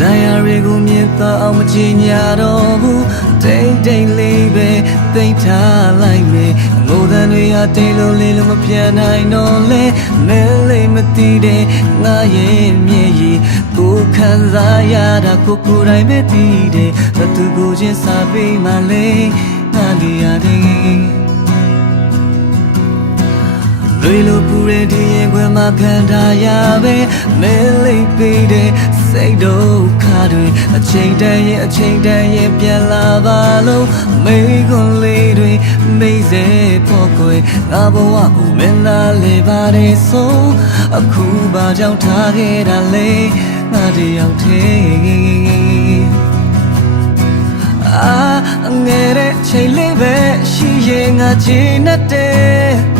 တရားတွေကိုမြင်သာအောင်မချင်ညာတော့ဘူးတိတ်တိတ်လေးပဲသိမ့်ထားလိုက်မယ်ငိုတဲ့တွေဟာတိတ်လို့လေးလို့မပြန်နိုင်တော့လဲမဲလေးမသိတဲ့ငါရဲ့မျက်ရည်ကိုခံစားရတာကိုကိုယ်တိုင်ပဲသိတယ်ဘသူကိုချင်းစားပေးမှလဲငါနေရတယ် လွေလိုပူတဲ့ဒီရင်ခွင်မှာခံထားရပဲမဲလေးပေးတဲ့စိတ်ဒုက္ခတွေအချိန်တန်ရင်အချိန်တန်ရင်ပြန်လာပါလို့မိခွန်လေးတွေမိစေဖို့ကိုငါဘဝကိုမင်းသားလေးပါတယ်ဆိုအခုဘာကြောင့်ထားခဲ့တာလဲငါတယောက်တည်းအာငယ်တဲ့ချိန်လေးပဲရှိရင်ငါချင်တဲ့